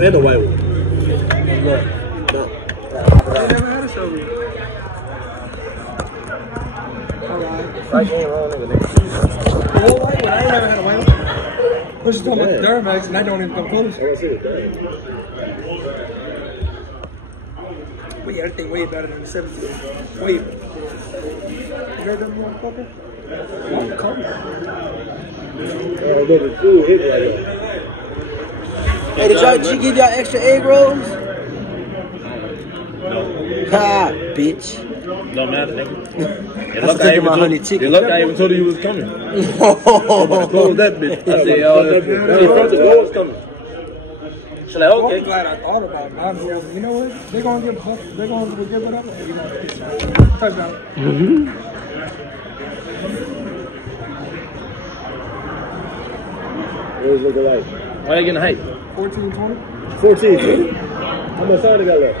And the white one. Look. No. I never had a soda. Right game wrong, nigga. The whole white one, I ain't never had a white one. What's you talking about the Duramax and I don't even come close. I want to see the thing. We got everything way better than the 70s. Way better. You heard that motherfucker? What color? Oh, look, the food hit right Hey, did she give y'all extra egg rolls? No. Ha, bitch. Don't matter, nigga. I'm taking my honey chicken. You lucky I even told you you was coming. Close that bitch. I said, yo, the front door was coming. She's like, okay. I'm glad I thought about it. You know what? They're going to give it up. Touchdown. What is it looking like? Why you getting hype? 14-20. 14. How much time they got left?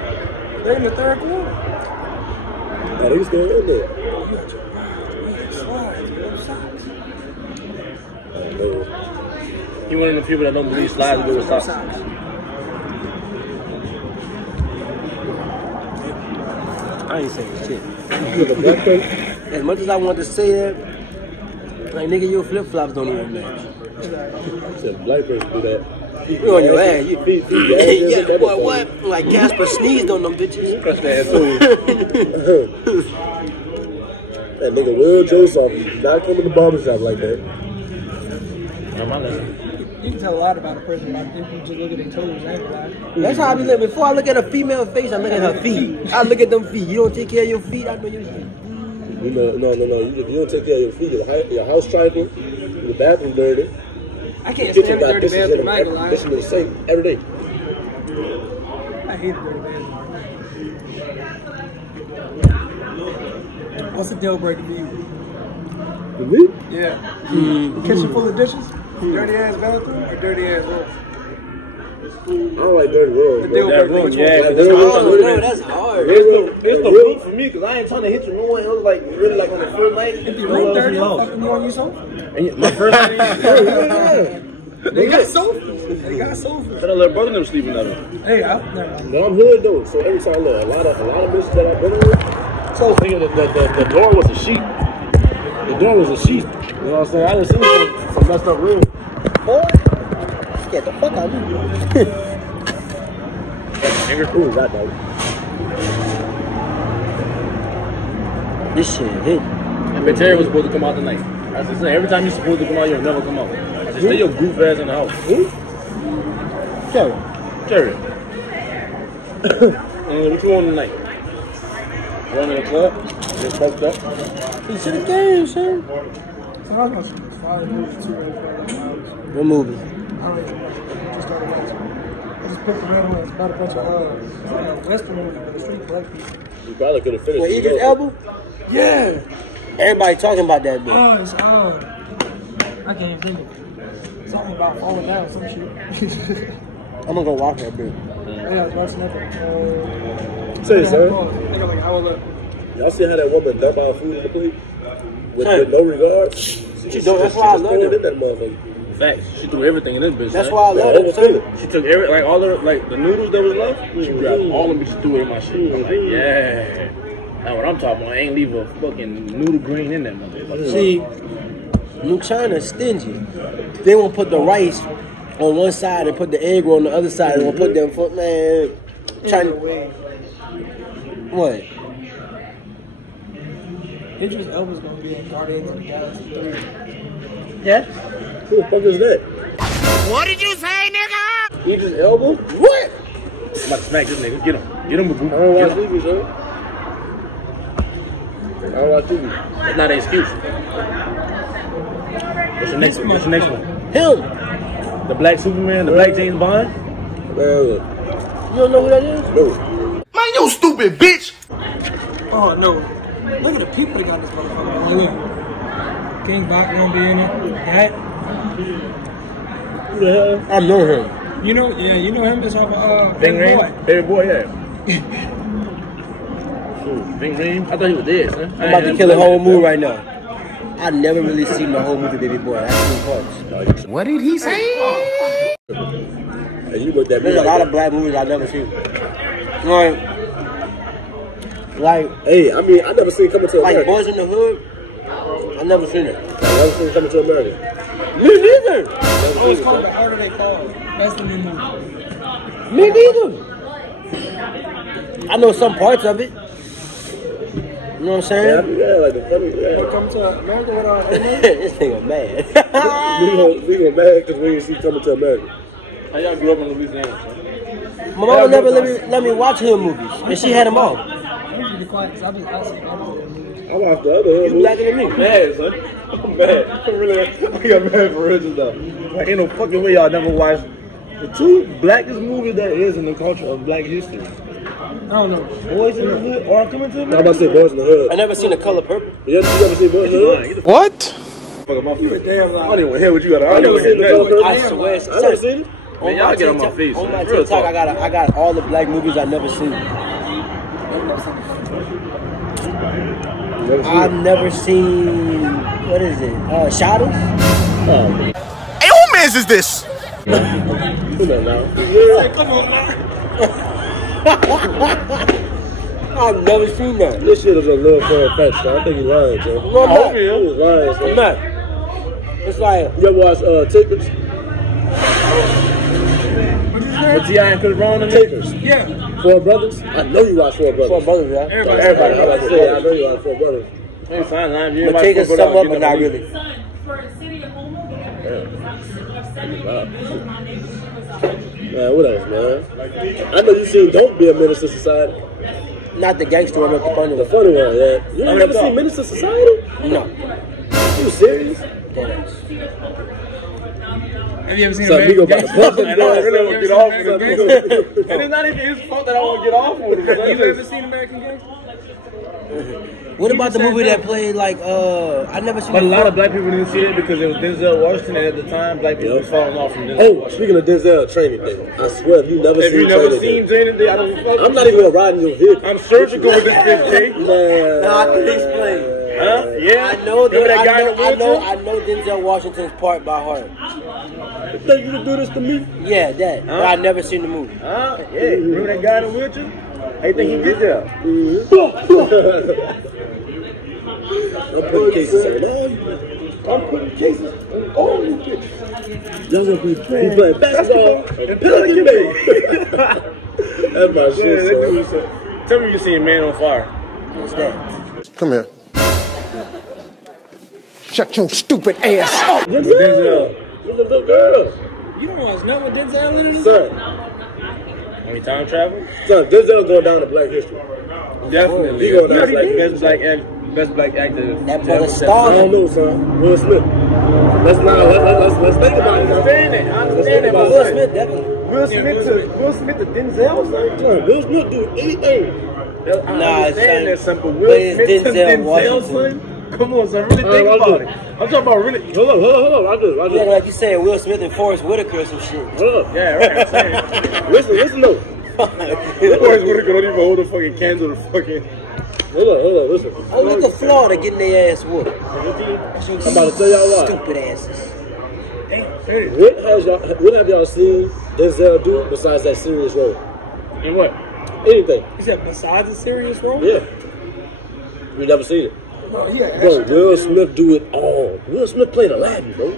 They're in the third quarter. Oh, they still in there. You one of the people that don't believe slides go with socks. I ain't saying shit. As much as I want to say that, like, nigga, your flip-flops don't even match. I said black person do that. You on your ass. Yeah, what? Like Casper sneezed on them bitches. Crush that ass too. That nigga Will Joseph not coming to the barbershop like that. You can tell a lot about a person by if you just look at their toes. I ain't gonna lie. That's how I be looking. Before I look at a female face, I look at her feet. I look at them feet. You don't take care of your feet, I know your feet. No. If you don't take care of your feet, your house trifling, your bathroom dirty. I can't stand a dirty bathroom, I ain't gonna lie. This is the same every day. I hate a dirty bathroom. What's the deal breaker for you? For me? Yeah. Kitchen full of dishes? Dirty ass bathroom or dirty ass room? I don't like dirty rooms. The deal breaker, which one? That's hard. It's the room for me because I ain't trying to hit your room. It was like really like on the first night. If your room dirty, I'm fucking you on your sofa. My first night. They got sofas. They got sofas. But I let brother them sleeping on it. Hey, never mind. No, I'm hood though. So every time, look, a lot of bitches that I've been with. So thinking the door was a sheet. The door was a sheet. You know what I'm saying? I done seen some messed up room. Boy, get the fuck out of here. Ooh, that though. This shit hit. And but Terry was supposed to come out tonight. I said, every time you're supposed to come out, you'll never come out. I said, stay your goof ass in the house. Terry. What you want tonight? Run in the club? Get fucked up? You should have came, son. So I was going to shoot 5 movies, 2 hours. What movie? I don't even know. Just started watching. I just picked the red one. It's about a bunch of it's like a Western movie, but the street black people. You probably could have finished. What, Idris Elba? Yeah. Everybody talking about that bitch. Oh, it's I can't even think of it. Something about falling down, some shit. I'm gonna go watch that bitch. Yeah, I was watching that. Say, sir. I think I'm like, how old? Y'all see how that woman dump out food in the plate? With no regard? She don't, that's why I love her. In that motherfucker. Facts. She threw everything in this bitch. That's why I love her. She took all the the noodles that was left. She grabbed all of them bitches, threw it in my shit. I'm like, yeah. That's what I'm talking about. I ain't leave a fucking noodle green in that motherfucker. See, New China's stingy. They won't put the rice on one side and put the egg roll on the other side. They won't put them foot, man. China. What? Idris Elba's gonna be in Guardians of the Galaxy 3. Yeah? Who the fuck is that? What did you say, nigga? Idris Elba? What? I'm about to smack this nigga. Get him. Get him, boo. I don't watch TV, sir. I don't watch TV. That's not an excuse. What's your next one? Him. The black Superman, the black James Bond? Man, You don't know who that is? no. Man, you stupid bitch! Oh no! Look at the people that got this motherfucker. Oh look, King Bach gonna be in it. That. Who the hell? I know him. You know him just off Bing Rain? Boy. Baby boy, yeah. Bing Rain? I thought he was dead, son. I'm about to kill the whole movie right now. I never really seen the whole movie, Baby Boy. I seen parts. What did he say? Hey, And you looked at me There's a lot that. of black movies I've never seen. Like, Hey, I mean, I never seen Coming to like America. Boys in the Hood. I've never seen it. I never seen Coming to America. Me neither. Never Oh, seen it's it, called son. The Art of They Fall. That's the new movie. Me neither. I know some parts of it. You know what I'm Yeah, saying? like the funny. Yeah. Come to America with our This nigga mad. We gonna mad because we didn't see Coming to America. How y'all grew up in Louisiana, son? My mama never let me watch hood movies, and she had them all. I'm usually quiet because I be outside. I watched the other hood You blacker than me. Mad, son. I'm mad. I'm really, I got mad for real just now. Like, ain't no fucking way y'all never watched the two blackest movies there is in the culture of black history. I don't know. Boys in the Hood or Coming to I'm America. about to say Boys in the Hood. I never seen The Color Purple. You ever seen Boys in the Hood? What? Fuck up my face. Damn, I don't even hear what you got. I I don't never even seen the hear Color nothing. Purple. I swear, I never seen it. Man, y'all get on my face, On son. my Real TikTok, talk. I got all the black movies I've never seen. I've never seen, what is it? Shadows? Hey, who mans is this? Come on now. I've never seen that. This shit is a little far-fetched, so I think he's lying, Joe. No, I'm not. He's lying, so. I'm not. It's like, You ever watch Takers? With T.I. and Chris Brown and Takers. Yeah. Four Brothers? I know you watch Four Brothers. Four Brothers, yeah? Everybody. I'm about to say, I know you watch Four Brothers. Hey, fine, line. You But might take us fuck some with up, but not really. Man, what else, man? I know you seen Don't Be a Menace to Society. Not the gangster one, but the funny The one. funny one, yeah. You ain't never seen Menace to Society? No. You serious? Deadass. Have you ever seen So we go back to Buffalo. And I really want to get off with him. And it's not even his fault that I want to get off with him. You ever seen American Gangster? What about the movie that played like I never seen But a it lot of before. black people didn't see it because it was Denzel Washington, and at the time, black people was falling off from Denzel Oh, Washington. speaking of Denzel training thing, I swear, if you never If seen you never Training seen Day, Training Day, I don't fuck. I'm not even gonna ride in your vehicle. I'm surgical with this bitch, Jay. Man. Nah, I can explain. Huh? Yeah. I know Remember that guy in the I wheelchair? know Denzel Washington's part by heart. You think you can do this to me? Yeah, that. But I never seen the movie. Huh? Yeah. Remember that guy in the wheelchair? How you think he did that? I'm putting cases on all you. I'm putting cases on all you bitches. Y'all gonna be playing basketball and Pelican Bay. That's my shit, Yeah, that dude son. was, tell me you seen Man on Fire. What's that? Come here. Shut your stupid ass up. Denzel. You're the little girl. You don't watch nothing with Denzel in it? Son, When he time travel? Denzel going down to Black History. Definitely. He going down to Black History. Best black actor. That brother I star. don't know, son. Will Smith. Let's think about it. I understand it. I understand it. Will Will Smith, definitely. Will Smith to Denzel, son? Son, Will Smith do anything. I Nah, understand son. that, son, but But Will it's Smith to Denzel Denzel, Washington. son? Come on, son. Really think about it. I'm talking about really. Hold on. Roger. Yeah, like you said, Will Smith and Forrest Whitaker or some shit. Hold on. Yeah, right. I'm saying. Listen, though. Forrest Whitaker don't even hold a fucking candle to fucking. Hold on, listen. Oh, look at Florida getting their ass whooped. I'm about to tell y'all why. Stupid asses. What have y'all seen Denzel do besides that serious role? And what? Anything. You said besides a serious role? Yeah. We never seen it. No, yeah. Bro, Will Smith do it all. Will Smith played Aladdin, bro.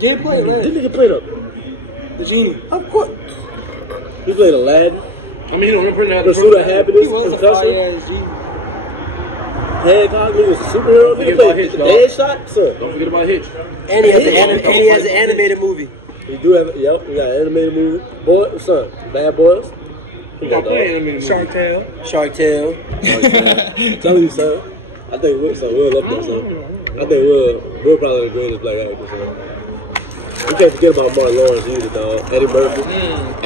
Gameplay, This man. nigga played The genie. Of course. He played Aladdin. I mean, he don't remember Pursuit of Happiness, He was a Concussion. fire-ass genie. Hancock, he was a superhero. Don't forget Nigga about played Hitch, dog. Deadshot, son. Don't forget about Hitch. And he has an animated movie. He do have, yep, we got an animated movie. Boy, son, Bad Boys. He got playing in a minute. Shark Tale. Shark Tale. Telling you, son. I think Will up there, son. I think Will probably the greatest black actor, son. You can't forget about Martin Lawrence either, dog. Eddie Murphy.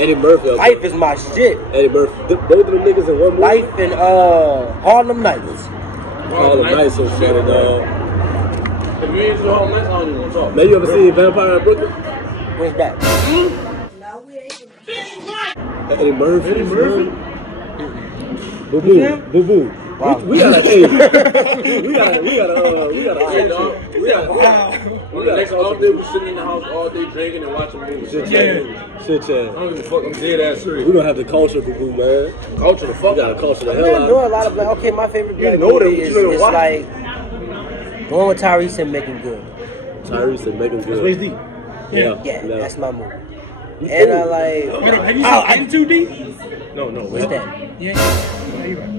Eddie Murphy. Life is my shit. Eddie Murphy. Both of them niggas in one movie. Life and Harlem Nights. All the nights so funny, dog. If you ain't so home, that's all you want to talk. Man, you ever seen Vampire in Brooklyn? Where's back? Eddie Murphy. Eddie Murphy? Boo Boo. Wow. We gotta, hey, we gotta. On the next off day, we're sitting in the house all day drinking and watching movies. Shit, chat. I don't give a fuck. I'm dead ass serious. We gonna have the culture, boo, man. Culture the fuck. We gotta culture the I'm hell not out. doing a lot of black. Okay, my favorite black know that, movie but you don't is watch like going with Tyrese and Making Good. Tyrese and Megan Good. Swayze D. Yeah, That's my movie. And I like. Hold on, have you seen N2D? No. What's that? Yeah, you're right.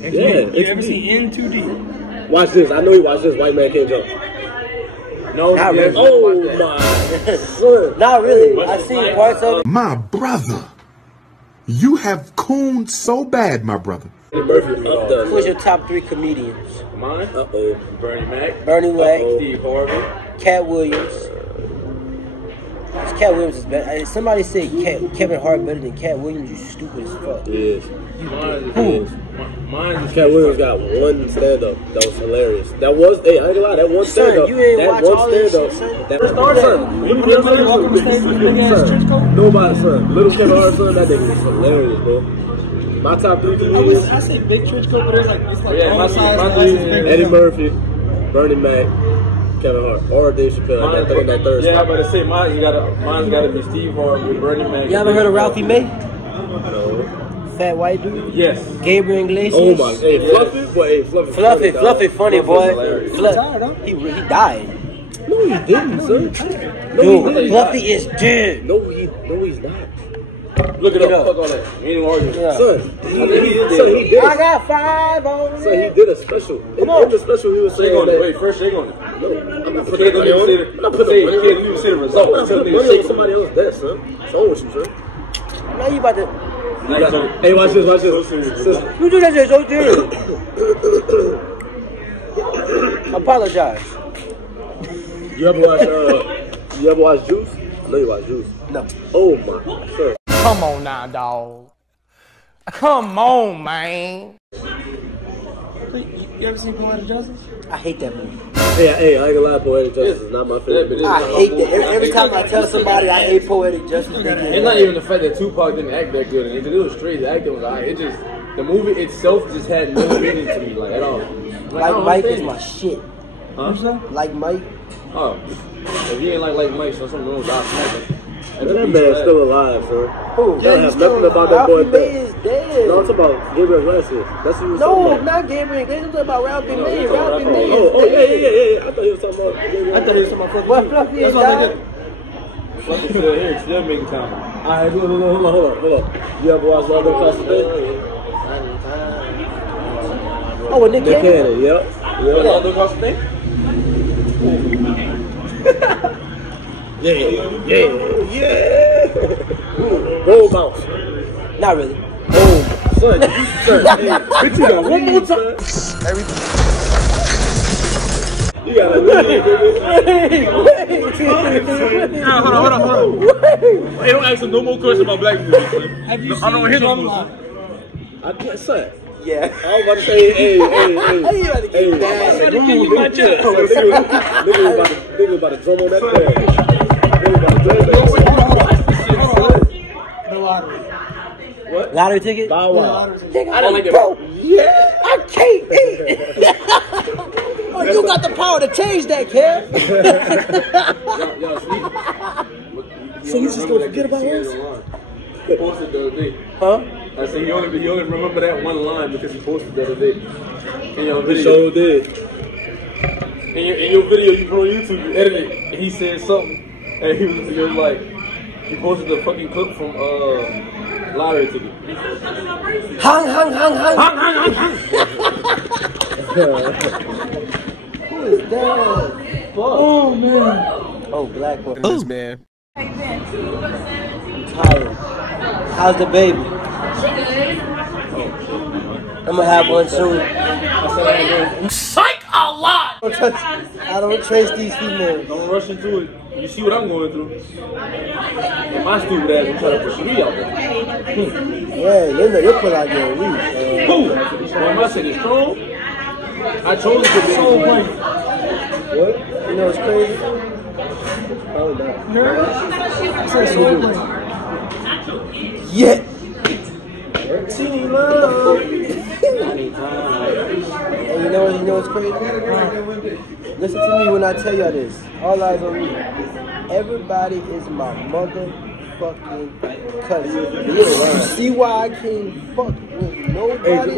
Yeah, You ever seen N2D? Watch this. I know you watch this. White Man Can't Jump. No, Not yes, really. Oh watch that. my son. Not really. I've seen parts of it. My brother, you have cooned so bad, my brother. Eddie Murphy up done. Who's your top 3 comedians? Mine? Uh-oh. Bernie Mac. Bernie Mac, Steve Harvey. Cat Williams. Cat Williams is better. Somebody said Kevin Hart better than Cat Williams. You stupid as fuck. Yes. Mine is Cat Williams got one stand-up that was hilarious. That was, hey, I ain't gonna lie, that one Son, stand-up. you ain't That watch one all this stand-up. shit, son? That son. Nobody, son. Little Kevin Hart, son, that nigga was hilarious, bro. My top 3 comedians. I say big trench coat, but it's like Yeah, all my size. Eddie Murphy, Bernie Mac, Kevin Hart, or Dave Chappelle. That third yeah, spot. I'm about to say mine's gotta be Steve Harvey, Bernie Mac. You ever heard of Ralphie May? No. Fat white dude? Yes. Gabriel Iglesias? Oh my, hey, Fluffy, boy, hey, Fluffy. Fluffy, funny boy. He died. No, he didn't, son. No, Dude, he didn't. Fluffy is dead. No, he's not. Look it Look it up. up. Fuck all that. We ain't arguing. Yeah. Son, he did. I got 5 on So he did a special. In the special, he was Shake saying on it. that. Wait, first shake on it. No, I'm not putting Kid don't money even on see it. the. I'm not putting Kid money don't on even see the it. result. I'm Tell putting niggas money shake on somebody else's desk, son. What's wrong with you, son? Now you about to. Hey, watch this. You do that shit so serious. Apologize. You ever watch Juice? I know you watch Juice. No. Oh my, sure. Come on now, dog. Come on, man. You ever seen Poetic Justice? I hate that movie. Hey, I ain't gonna lie, Poetic Justice is not my favorite. I hate that. Every time I tell somebody I hate Poetic Justice, they get It's not even the fact that Tupac didn't act that good in it. It was straight. The acting was alright. It just the movie itself just had no meaning to me, like at all. Like Mike is my shit. Huh? Like Mike. Oh, if you ain't like Mike, so something wrong with our smacker. That man's still alive, sir. Who? Y'all have nothing about that boy. Ralphie May is dead. No, I'm talking about Gabriel Iglesias. That's what you was No, talking about. not Gabriel. They talking about Ralphie May. Ralphie May is Oh, dead. yeah. I thought he was talking about Gabriel. I thought he was talking about What Fluffy is That's all they died? did. Fluffy still here, still making time. Alright, hold on. You ever watch London Classic Day? Oh, with Nick Nick Cannon. Cannon, yep. What other cost thing? Yeah. Roll bounce. Not really. Boom. Son, hey, bitch, you got one more time. You got a Hold on. Hey, don't ask him no more questions about black movies. Have you I don't seen hear no Drumline? I can't say. Yeah. I was about to say, hey. You about to get bad. Trying to give you my chest. Nigga was about to drum on that bag. No lottery. Lottery ticket? Bow Wow. Nigga, I don't like it. bro, I can't eat. Oh, you got the power to change that, kid. Y'all sleep. So you just gonna forget about us? He posted the other day. Huh? I said he only remember that one line because he posted the other day. In your He video, sure did. in your video you put on YouTube, you edited it, and he said something, and he was like, he posted the fucking clip from lottery ticket. Hang. Who is that? Oh man. Oh, black boy. This man. I'm tired. How's the baby? I'm gonna have one soon. Psych a lot. I don't trace these females. Don't rush into it. You see what I'm going through. And my stupid ass is trying to push me out there. Yeah, you'll pull out your reach. Who? When my shit is strong, I chose to be so What? You know what's crazy? Oh, no. Yeah. Team love. know what's crazy? Listen to me when I tell y'all this. All eyes on me. Everybody is my motherfucking cousin. See why I can't fuck with nobody?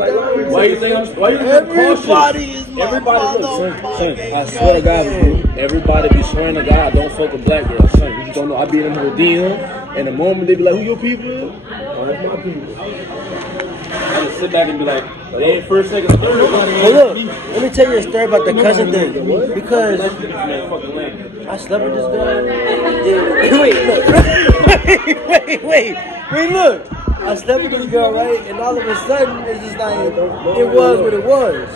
Why you think I'm? Why you think I'm cautious? Everybody is my Everybody, motherfucking son, I swear to God, bro, everybody be swearing to God, I don't fuck with black girls, son. You just don't know. I be in them whole DM, and the moment they be like, "Who your people?" Oh, that's my people. I just sit back and be like, "But they ain't first, second, third." Hey, look, let me tell you a story about the cousin thing. Because I slept with this girl. Wait, look. I slept with this girl, right? And all of a sudden, it's just like, it was what it was.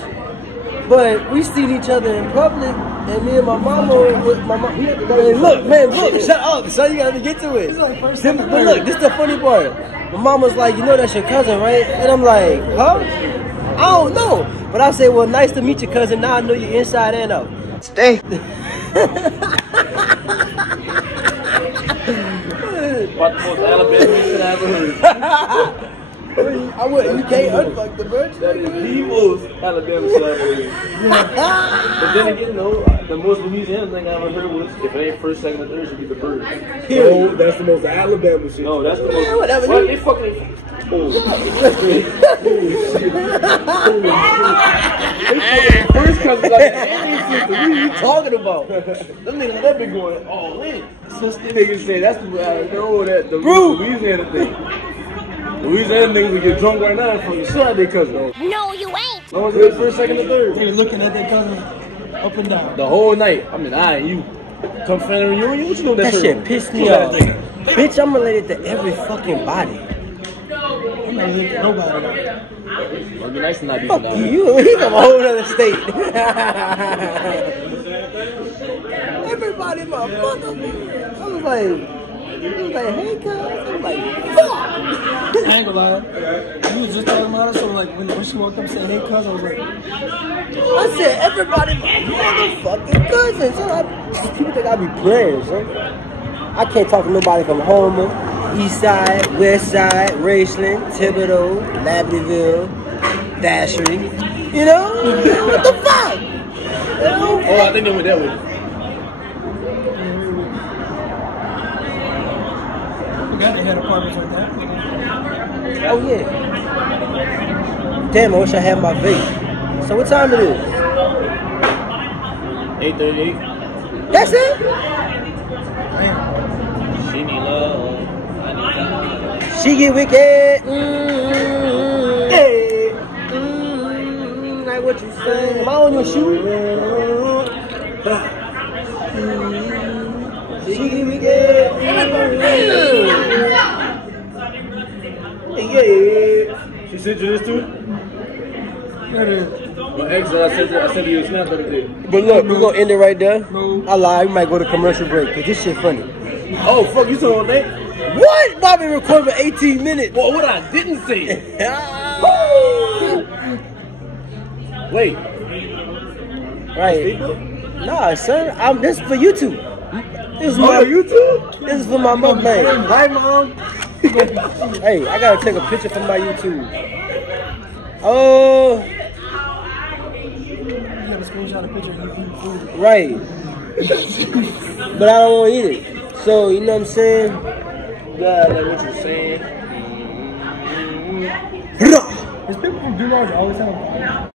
But we seen each other in public, and me and my mama, look, shut up, son, you gotta get to it. But look, this is the funny part. My mama's like, you know that's your cousin, right? And I'm like, huh? I don't know. But I say, well, nice to meet your cousin. Now I know you inside and out. Stay. What the most Alabama shit I ever heard. I wouldn't. You can't unfuck the bird. That is the most Alabama shit I ever heard. But then again, though, the most Louisiana thing I ever heard was if it ain't first, second, or third, it should be the bird. No, that's the most Alabama shit. No, that's the most. Yeah, whatever. Well, they fucking. First cousin like that. What are you talking about? Them niggas that been going all in. So niggas say that's the know that the Louisiana thing. Louisiana niggas will get drunk right now and fucking shot their cousin. No, you ain't. No one's good first, second, or third. They're looking at their cousin up and down. The whole night. I mean, you come family reunion. What you know that shit pissed me off. Bitch, I'm related to every fucking body. I'm not looking at nobody. It'd be nice to not be Fuck down. you, he from a whole other state. Everybody my motherfucker. I was like, hey, cuz. I was like, fuck. I ain't gonna lie. You was just talking about it, so like when she walked up and said, hey, cuz, I was like, I said, everybody my motherfucking cousin. So people think I be playing, son. I can't talk to nobody from Homer, East Side, West Side, Raceland, Thibodeau, Labadeville, Dashery. You know? What the fuck? You know? Oh, I think they went that way. I forgot they had apartments like that. Oh, yeah. Damn, I wish I had my vape. So what time it is? 8:38. That's it? Damn. She need love. I need love. She get wicked. Hey. Like what you say. Am I on your shoe? She get wicked. Yeah. She sent you this too? There it is. My ex, I sent you a snap the other day. But look, we're gonna end it right there. No. I lied, we might go to commercial break, because this shit funny. Oh, fuck, you saw that? What? Bobby recorded for 18 minutes. Well, what I didn't say. Wait. Right. Nah, son, this is for YouTube. This is my YouTube? This is for my mukbang. Hi, Mom. Hey, I gotta take a picture for my YouTube. Oh, You gotta screenshot a picture of you eating food. right. But I don't want to eat it. So, you know what I'm saying? Yeah, like what you saying. There's people from Dubai always have a